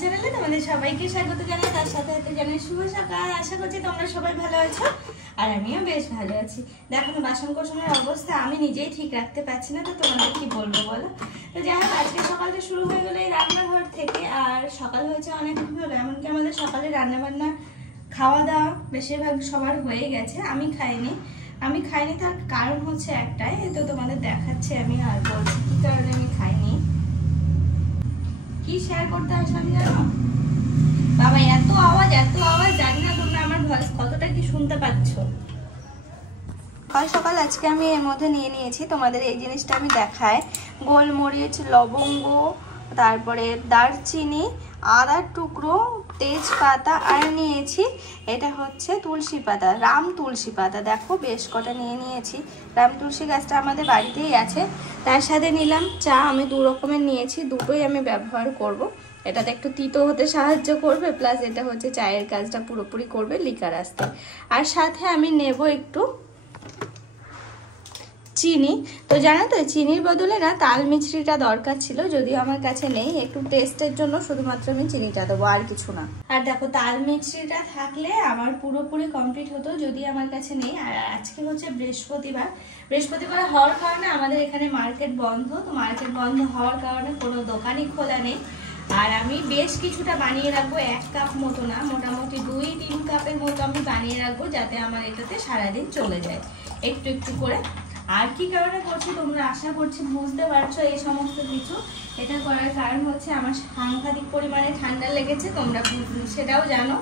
চ্যানেলে তোমাদের সবাইকে স্বাগত জানাই, তার সাথে সাথে জানাই শুভ সকাল। আশা করছি তোমরা সবাই ভালো আছো আর আমিও বেশ ভালো আছি। দেখো না বাসন কোসনের অবস্থা আমি নিজেই ঠিক রাখতে পারছি না, তো তোমাদের কি বলবো বলো। তো যাই হোক, আজকে সকালটা শুরু হয়ে গেলো এই রান্নাঘর থেকে, আর সকাল হয়েছে অনেকক্ষণ হলো। এমনকি আমাদের সকালে রান্নাবান্না খাওয়া দাওয়া বেশিরভাগ সবার হয়ে গেছে, আমি খাইনি। তার কারণ হচ্ছে একটাই, তো তোমাদের দেখাচ্ছি আমি আর বলছি কি কারণে আমি খাইনি। কি শেয়ার করতে আসলাম জানো বাবা, এত আওয়াজ জানি না তোমরা আমার ভয়েস কতটা কি শুনতে পাচ্ছ। সকাল সকাল আজকে আমি এর মধ্যে নিয়ে নিয়েছি, তোমাদের এই জিনিসটা আমি দেখাই। গোলমরিচ, লবঙ্গ, তারপরে দারচিনি, আদার টুকরো, তেজপাতা, আর নিয়েছি এটা হচ্ছে তুলসী পাতা, রাম তুলসী পাতা। দেখো বেশ কটা নিয়ে নিয়েছি। রাম তুলসী গাছটা আমাদের বাড়িতেই আছে। তার সাথে নিলাম চা, আমি দু রকমের নিয়েছি, দুটোই আমি ব্যবহার করব। এটাতে একটু তিতো হতে সাহায্য করবে, প্লাস এটা হচ্ছে চায়ের কাজটা পুরোপুরি করবে লিকার আসতে। আর সাথে আমি নেব একটু চিনি। তো জানো তো চিনির বদলে না তাল মিছরিটা দরকার ছিল, যদিও আমার কাছে নেই। একটু টেস্টের জন্য শুধুমাত্র আমি চিনিটা দেবো, আর কিছু না। আর দেখো তাল মিছরিটা থাকলে আমার পুরোপুরি কমপ্লিট হতো, যদি আমার কাছে নেই। আর আজকে হচ্ছে বৃহস্পতিবার হওয়ার কারণে আমাদের এখানে মার্কেট বন্ধ। তো মার্কেট বন্ধ হওয়ার কারণে কোনো দোকানই খোলা নেই। আর আমি বেশ কিছুটা বানিয়ে রাখবো, 1 কাপ মতো না, মোটামুটি 2-3 কাপের মতো আমি বানিয়ে রাখবো, যাতে আমার এটাতে সারাদিন চলে যায় একটু একটু করে। আর কি কারণে করছি তোমরা আশা করছি বুঝতে পারছো এই সমস্ত কিছু। এটা করার কারণ হচ্ছে আমার সাংঘাতিক পরিমাণে ঠান্ডা লেগেছে, তোমরা সেটাও জানো,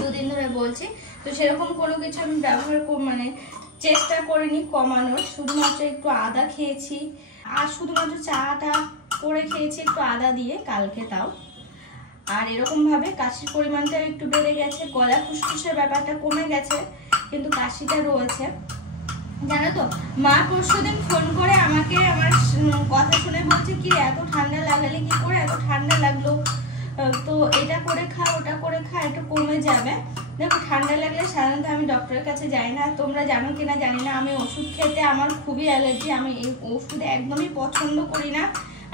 2 দিন ধরে বলছি। তো সেরকম কোনো কিছু আমি ব্যবহার চেষ্টা করিনি কমানোর, শুধুমাত্র একটু আদা খেয়েছি, আর শুধুমাত্র চাটা করে খেয়েছি একটু আদা দিয়ে কালকে, তাও। আর এরকমভাবে কাশির পরিমাণটা একটু বেড়ে গেছে, গলা ফুসফুসের ব্যাপারটা কমে গেছে, কিন্তু কাশিটা রয়েছে। জানো তো মা পরশুদিন ফোন করে আমাকে আমার কথা শুনে বলছে কি এত ঠান্ডা লাগালে কি করে, এত ঠান্ডা লাগলো, তো এটা করে খা ওটা করে খা, একটু কমে যাবে। দেখো ঠান্ডা লাগলে সাধারণত আমি ডক্টরের কাছে যাই না, তোমরা জানো কিনা জানি না। আমি ওষুধ খেতে আমার খুবই অ্যালার্জি, আমি এই ওষুধ একদমই পছন্দ করি না,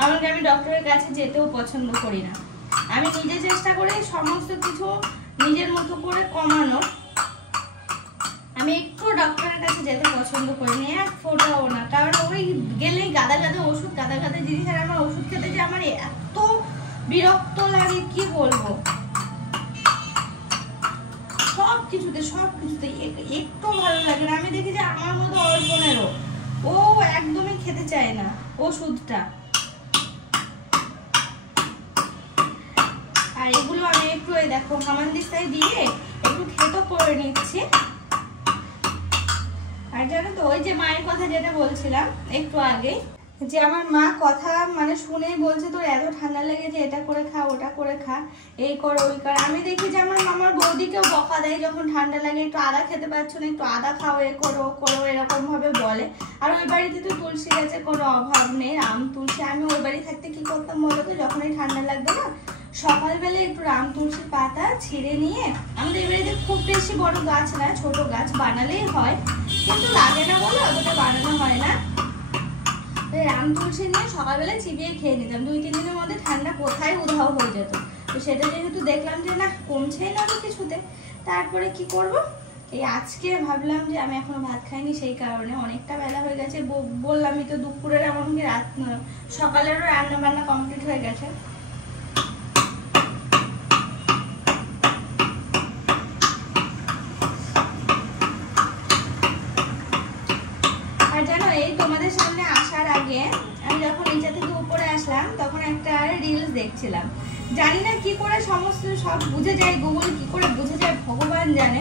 এমনকি আমি ডক্টরের কাছে যেতেও পছন্দ করি না। আমি নিজে চেষ্টা করি সমস্ত কিছু নিজের মতো করে কমানোর। আমি একটু ডক্টরের কাছে যেতে পছন্দ করি না, এক ফোটাও না, কারণ ওই গেলেই গাদা ওষুধ, গাদা জিনিস। আর আমার ওষুধ খেতে যে আমার এত বিরক্ত লাগে কি বলবো, সব কিছুতে একটু ভালো লাগে না। আমি দেখি যে আমার মতো অর্পণেরও, ও একদমই খেতে চায় না ওষুধটা। আর এগুলো আমি একটু দেখো হামানদিস্তায় দিয়ে একটু খেতো করে নিচ্ছি। আর জানো তো ওই যে মায়ের কথা যেটা বলছিলাম একটু আগে, যে আমার মা কথা শুনেই বলছে তোর এত ঠান্ডা লেগেছে, এটা করে খা ওটা করে খা, এই কর ওই কর। আমি দেখি যে আমার মামার বৌদিকেও বকা দেয় যখন ঠান্ডা লাগে, একটু আদা খেতে পারছো না, একটু আদা খাও, এ করো করো, এরকম ভাবে বলে। আর ওই বাড়িতে তো তুলসী গাছের কোনো অভাব নেই, রাম তুলসী। আমি ওই বাড়ি থাকতে কি করতাম বলো তো, যখনই ঠান্ডা লাগবে না সকালবেলা একটু রাম তুলসীর পাতা ছিঁড়ে নিয়ে, আমাদের এই বাড়িতে খুব বেশি বড় গাছ না, ছোট গাছ, বানালেই হয় কিন্তু লাগে না বলে অতটা বানানো হয় না। রাম তুলসী নিয়ে সকালবেলা চিবিয়ে খেয়ে নিতাম, 2-3 দিনের মধ্যে ঠান্ডা কোথায় উধাও হয়ে যেত। তো সেটা যেহেতু দেখলাম যে না কমছেই না তো কিছুতে, তারপরে কি করব, এই আজকে ভাবলাম যে আমি এখনো ভাত খাইনি, সেই কারণে অনেকটা বেলা হয়ে গেছে। বললামই তো দুপুরের এমনকি সকালেরও রান্না বান্না কমপ্লিট হয়ে গেছে। তোমাদের সামনে আসার আগে আমি যখন নিচে থেকে উপরে আসলাম তখন একটা রিলস দেখছিলাম, জানি না কি করে সব বুঝে যায়, গুগল কি করে বুঝে যায় ভগবান জানে।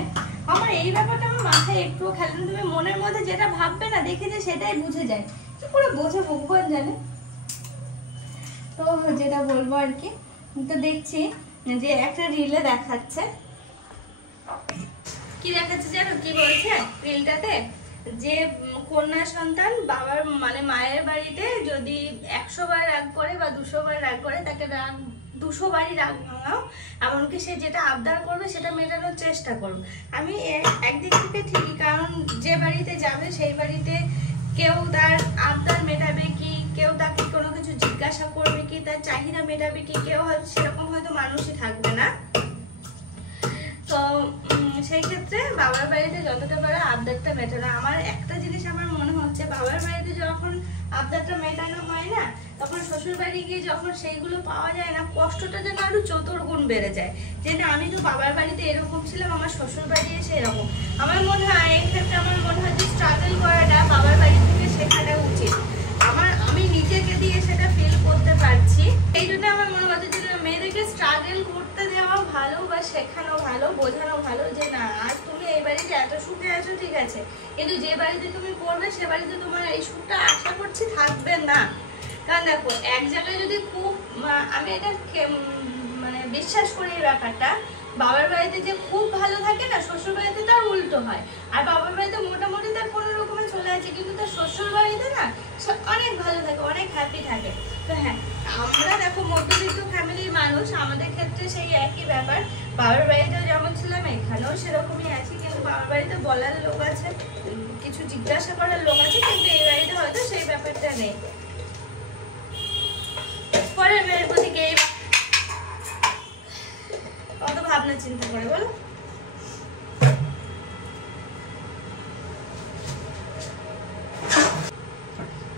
আমার এই ব্যাপারটা আমার মাথায় একটুও খেলে না, তুমি মনের মধ্যে যেটা ভাববে না দেখে যে সেটাই বুঝে যায়, কি করে বোঝে ভগবান জানে। তো যেটা বলবো আর কি, তো দেখছি যে একটা রিলে দেখাচ্ছে, কি দেখাচ্ছে জানো কি বলছে রিলটাতে, যে কন্যা সন্তান বাবার মায়ের বাড়িতে যদি 100 বার রাগ করে বা 200 বার রাগ করে, তাকে 200 বারই রাগ ভাঙাও, এমনকি সে যেটা আবদার করবে সেটা মেটানোর চেষ্টা করো। আমি একদিক থেকে ঠিকই, কারণ যে বাড়িতে যাবে সেই বাড়িতে কেউ তার আবদার মেটাবে কি, কেউ তাকে কোনো কিছু জিজ্ঞাসা করবে কি, তার চাহিদা মেটাবে কি, কেউ হয়তো সেরকম হয়তো মানুষই থাকবে না। তো সেই ক্ষেত্রে বাবার বাড়িতে যতটা পারে আবদারটা মেটানো। আমার একটা জিনিস আমার মনে হচ্ছে, বাবার বাড়িতে যখন আবদারটা মেটানো হয় না, তখন শ্বশুর বাড়ি গিয়ে যখন সেইগুলো পাওয়া যায় না, কষ্টটা যেন আরো চতুর্গুণ বেড়ে যায়। যে না, আমি তো বাবার বাড়িতে এরকম ছিলাম, আমার শ্বশুর বাড়ি এসে এরকম। আমার মনে হয় এই ক্ষেত্রে আমার মনে হয় যে স্ট্রাগল করাটা বাবার বাড়ি থেকে শেখাটা উচিত। আমি নিজেকে দিয়ে সেটা ফিল করতে পারছি। এই জন্য আমার মনে হচ্ছে যে মেয়েদেরকে স্ট্রাগল করতে দেওয়া ভালো, বা শেখানো ভালো, বোঝানো ভালো যে না, আজ তুমি এই বাড়িতে এত সুখে আছো, ঠিক আছে, কিন্তু যে বাড়িতে তুমি পড়বে সে বাড়িতে তোমার এই সুখটা আশা করছি থাকবে না। কারণ দেখো, এক জায়গায় যদি খুব, আমি এটা মানে বিশ্বাস করি এই ব্যাপারটা, বাবার বাড়িতে যে খুব ভালো থাকে না, শ্বশুর বাড়িতে তার উল্টো হয়। আর বাবার বাড়িতে মোটামুটি তার কোনো রকমের চলে আছে, কিন্তু তার শ্বশুর বাড়িতে না সে অনেক ভালো থাকে, অনেক হ্যাপি থাকে। তো হ্যাঁ, আমরা দেখো মধ্যবিত্ত ফ্যামিলির মানুষ, আমাদের ক্ষেত্রে সেই একই ব্যাপার। বাবার বাড়িতেও যেমন ছিলাম এখানেও সেরকমই আছি, কিন্তু বাবার বাড়িতে বলার লোক আছে, কিছু জিজ্ঞাসা করার লোক আছে, কিন্তু এই বাড়িতে হয়তো সেই ব্যাপারটা নেই। পরের মেয়ের প্রতি কে কত ভাবনা চিন্তা করে বলো।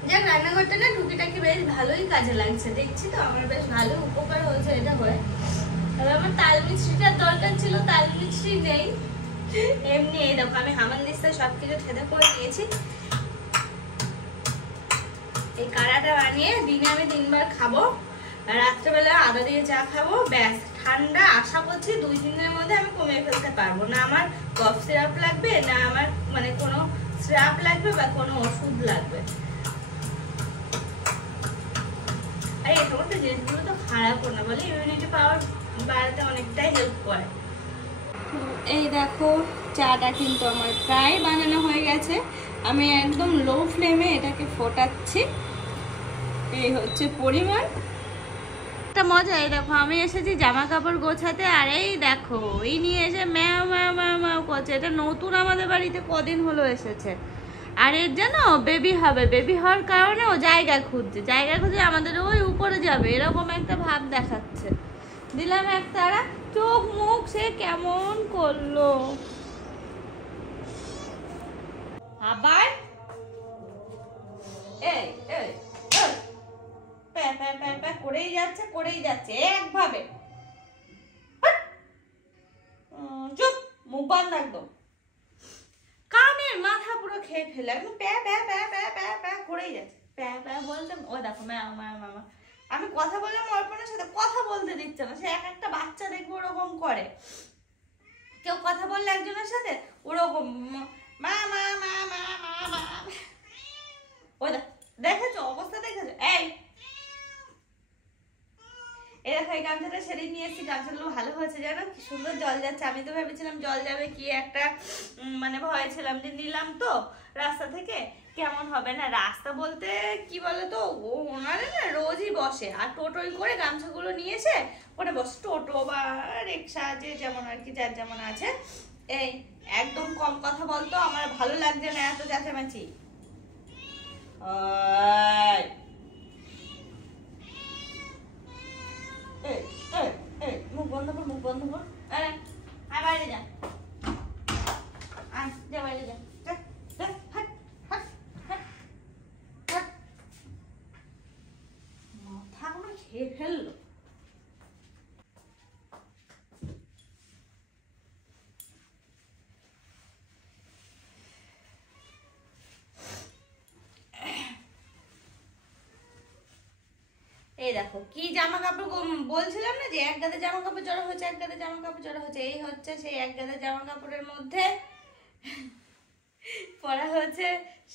যাক, রান্নাঘরটা না টুকিটাকি বেশ ভালোই কাজে লাগছে, দেখছি তো আমার বেশ ভালো উপকার হয়েছে এটা হয়ে। তবে আমার তাল মিষ্টিটার দরকার ছিল, তাল মিষ্টি নেই। এমনি এই দেখো, আমি হামানদিস্তা সবকিছু থেদে করে দিয়েছি। এই কাড়াটা বানিয়ে দিনে আমি 3 বার খাবো, রাত্রেবেলা আদা দিয়ে চা খাবো, ব্যাস। ঠান্ডা আশা করছি 2 দিনের মধ্যে আমি কমিয়ে ফেলতে পারবো না। আমার কফ সিরাপ লাগবে না, আমার মানে কোনো সিরাপ লাগবে বা কোনো ওষুধ লাগবে। আর এই সমস্ত জিনিসগুলো তো খারাপও না, বলে ইমিউনিটি পাওয়ার বাড়াতে অনেকটাই হেল্প করে। এই দেখো, চাটা কিন্তু আমার প্রায় বানানো হয়ে গেছে। আমি একদম লো ফ্লেমে এটাকে ফোটাচ্ছি, এই হচ্ছে পরিমাণ। একটা মজা, এই দেখো আমি এসেছি জামা কাপড় গোছাতে, আর এই দেখো এই নিয়ে এসে ম্যাও ম্যাও ম্যাও ম্যাও করছে। এটা নতুন আমাদের বাড়িতে কদিন হলো এসেছে, আর এর জন্য বেবি হবে, বেবি হওয়ার কারণে ও জায়গা খুঁজছে, জায়গা খুঁজে আমাদের ওই উপরে যাবে এরকম একটা ভাব দেখাচ্ছে। দিলাম একটা, চোখ মুখ সে কেমন করলো। আবার এই এই প্যা প্যা প্যা প্যা করেই যাচ্ছে একভাবে। চুপ, মুখ বন্ধ একদম। কানের মাথা পুরো খেয়ে ফেলে একদম প্যা প্যা প্যা প্যা প্যা প্যা করেই যাচ্ছে। প্যা প্যা বলতে ও দেখো ম্যাও ম্যাও মামা, আমি কথা বললাম অর্পণের সাথে, কথা বলতে দিচ্ছে না। সে এক একটা বাচ্চা দেখবো ওরকম করে, কেউ কথা বললে একজনের সাথে ওরকম মা মা মা মা মা মা। ও দেখেছো অবস্থা, দেখেছো? এই দেখো, এই গামছাটা সেদিন নিয়ে এসেছি, গামছাগুলো ভালো হয়েছে জানো, কি সুন্দর জল যাচ্ছে। আমি তো ভেবেছিলাম জল যাবে কি একটা, মানে ভয় ছিলাম যে নিলাম তো রাস্তা থেকে কেমন হবে না। রাস্তা বলতে কি বলতো, ওনারা না রোজই বসে, আর টোটোই করে গামছাগুলো নিয়ে এসে ওটা বসে, টোটো বা রিক্সা যে যেমন আর কি, যার যেমন আছে। এই একদম কম কথা বলতো, আমার ভালো লাগছে না এত চেঁচামেচি। মুখ বন্ধ কর, মুখ বন্ধ কর। আরে আয় বাইরে যা, আয় যা বাইরে যা। মাথা কোনো খেয়ে ফেললো। এই দেখো কি জামা কাপড় বলছিলাম না যে এক গাদা জামা কাপড় জড়ো হয়েছে, এক গাদা জামা কাপড় জড়ো হয়েছে। এই হচ্ছে সেই এক গাদা জামা কাপড়ের মধ্যে পরা হচ্ছে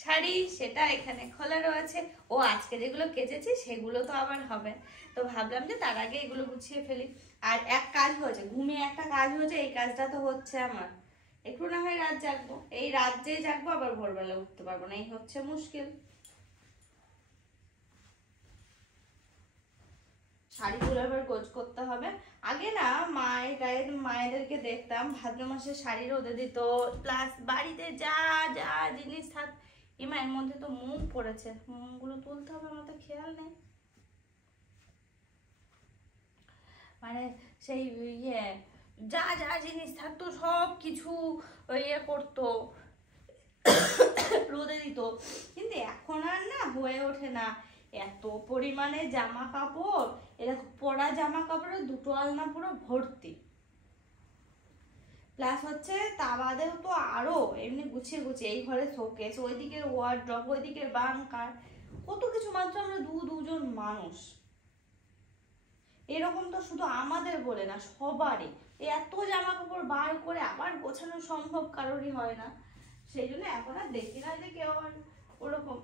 শাড়ি, সেটা এখানে খোলা রয়েছে। ও আজকে যেগুলো কেচেছি সেগুলো তো আবার হবে, তো ভাবলাম যে তার আগে এগুলো গুছিয়ে ফেলি। আর এক কাজ হয়েছে, ঘুমিয়ে একটা কাজ হয়েছে, এই কাজটা তো হচ্ছে আমার, একটু না হয় রাত জাগবো, এই রাত যে জাগবো আবার ভোরবেলা উঠতে পারবো না, এই হচ্ছে মুশকিল। শাড়িগুলো এবার গোছ করতে হবে। আগে না মায়েদেরকে দেখতাম ভাদ্র মাসে শাড়ি রোদে দিত, প্লাস বাড়িতে যা যা জিনিস থাক, এই মায়ের মধ্যে তো মুখ পড়েছে, মুখগুলো তুলতে হবে, আমার তো খেয়াল নেই। মানে সেই ইয়ে যা যা জিনিস থাকতো সব কিছু ইয়ে করতো, রোদে দিত। কিন্তু এখন আর না হয়ে ওঠে না, এত পরিমাণে জামা কাপড়, এরকম পরা জামা কাপড়ের দুটো আলনা পুরো ভর্তি। প্লাস হচ্ছে তা বাদেও তো আরো এমনি গুছিয়ে গুছিয়ে এই ঘরে শোকেস, ওইদিকের ওয়ার্ড্রপ, ওইদিকের বাংকার, কত কিছু। মাত্র আমরা দুজন মানুষ, এরকম তো শুধু আমাদের বলে না সবারই। এত জামা কাপড় বার করে আবার গোছানো সম্ভব কারোরই হয় না। সেই জন্য এখন আর দেখি না যে কেউ আর ওরকম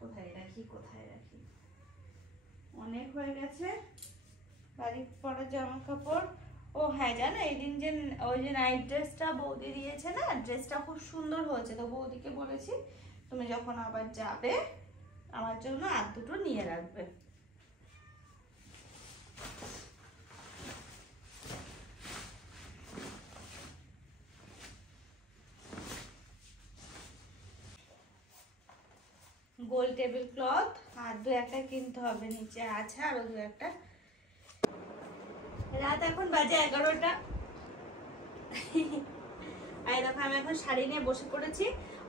কোথায় রাখি অনেক হয়ে গেছে বাড়ির পরা জামা কাপড়। ও হ্যাঁ জানো, এই দিন যে ওই যে নাইট ড্রেসটা বৌদি দিয়েছে না, ড্রেসটা খুব সুন্দর হয়েছে। তো বৌদিকে বলেছি তুমি যখন আবার যাবে আমার জন্য আর দুটো নিয়ে রাখবে। গোল টেবিল ক্লথ আর দু একটা কিনতে হবে, নিচে আছে আরো দু একটা। রাত এখন বাজে 11টা। আর দেখো আমি এখন শাড়ি নিয়ে বসে পড়েছি।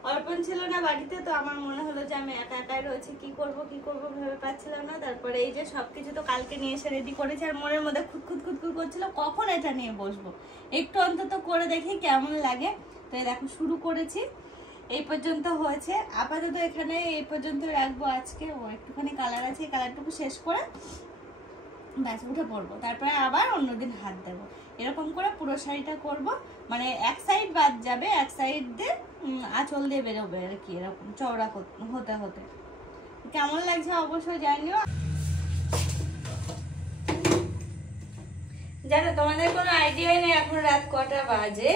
অর্পণ ছিল না বাড়িতে, তো আমার মনে হলো যে আমি একা একাই রয়েছে, কি করব ভেবে পাচ্ছিলাম না। তারপরে এই যে সবকিছু তো কালকে নিয়ে এসে রেডি করেছি, আর মনের মধ্যে খুঁতখুত করছিল কখন এটা নিয়ে বসবো, একটু অন্তত করে দেখি কেমন লাগে। তো দেখো শুরু করেছি, এই পর্যন্ত হয়েছে। আপাতত এখানে এই পর্যন্ত রাখবো আজকে। ও একটুখানি কালার আছে, এই কালারটুকু শেষ করে ব্যাস উঠে পড়বো। তারপরে আবার অন্যদিন হাত দেবো, এরকম করে পুরো শাড়িটা করব। মানে এক সাইড বাদ যাবে, এক সাইড দিয়ে আঁচল দিয়ে বেরোবে আর কি, এরকম চওড়া হতে হতে। কেমন লাগছে অবশ্যই জানিও। জানো তোমাদের কোনো আইডিয়াই নেই এখন রাত কটা বাজে,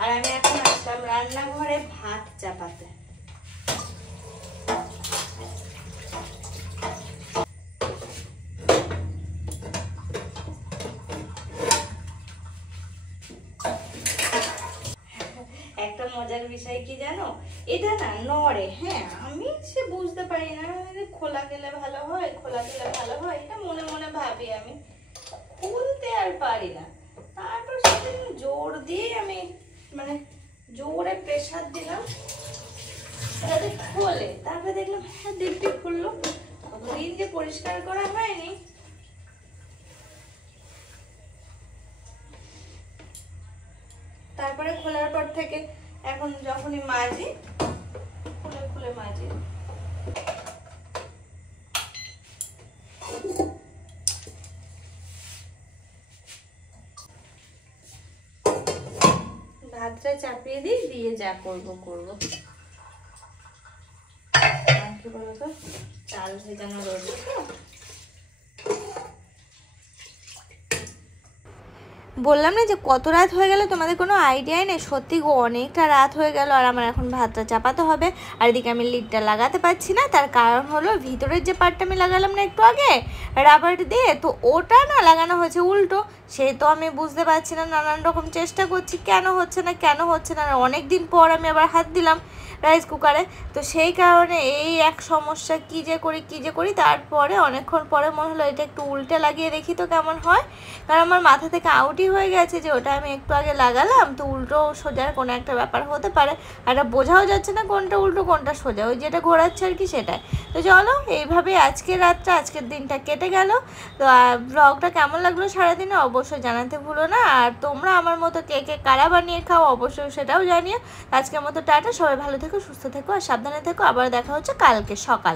আর আমি এখন আসলাম রান্নাঘরে ভাত চাপাতে। একটা মজার বিষয় কি জানো, এটা না নড়ে। হ্যাঁ আমি সে বুঝতে পারি না, খোলা গেলে ভালো হয়, এটা মনে মনে ভাবি, আমি খুলতে আর পারি না। তারপর সেদিন জোর দিয়ে আমি মানে জোরে প্রেসার দিলাম যাতে খোলে। তারপরে দেখলাম হ্যাঁ দিব্যি খুললো। কতদিন যে পরিষ্কার করা হয়নি। তারপরে খোলার পর থেকে এখন যখনই মাজি খুলে মাজি। ভাতটা চাপিয়ে দিই, দিয়ে যা করবো কি বলতো, চাল ভেজানো রয়েছে। বললাম না যে কত রাত হয়ে গেল, তোমাদের কোনো আইডিয়াই নেই। সত্যি গো অনেকটা রাত হয়ে গেল, আর আমার এখন ভাতটা চাপাতে হবে। আর এদিকে আমি লিডটা লাগাতে পারছি না, তার কারণ হলো ভিতরের যে পার্টটা আমি লাগালাম না একটু আগে রাবার দিয়ে, তো ওটা না লাগানো হয়েছে উল্টো। সে তো আমি বুঝতে পারছি না, নানান রকম চেষ্টা করছি, কেন হচ্ছে না। অনেক দিন পর আমি আবার হাত দিলাম রাইস কুকারে, তো সেই কারণে এই এক সমস্যা, কি যে করি। তারপরে অনেকক্ষণ পরে মনে হলো এটা একটু উল্টে লাগিয়ে দেখি তো কেমন হয়। কারণ আমার মাথা থেকে আউটই হয়ে গেছে যে ওটা আমি একটু আগে লাগালাম, তো উল্টো সোজার কোনো একটা ব্যাপার হতে পারে। আর এটা বোঝাও যাচ্ছে না কোনটা উল্টো কোনটা সোজা, ওই যেটা ঘোরাচ্ছে আর কি সেটাই। তো চলো এইভাবে আজকের দিনটা কেটে গেল। তো ব্লগটা কেমন লাগলো সারাদিনে অবশ্যই জানাতে ভুলো না। আর তোমরা আমার মতো কে কারা বানিয়ে খাও অবশ্যই সেটাও জানিও। আজকের মতো টাটা, সবাই ভালো থেকো, সুস্থ থেকো আর সাবধানে থেকো। আবার দেখা হচ্ছে কালকে সকাল।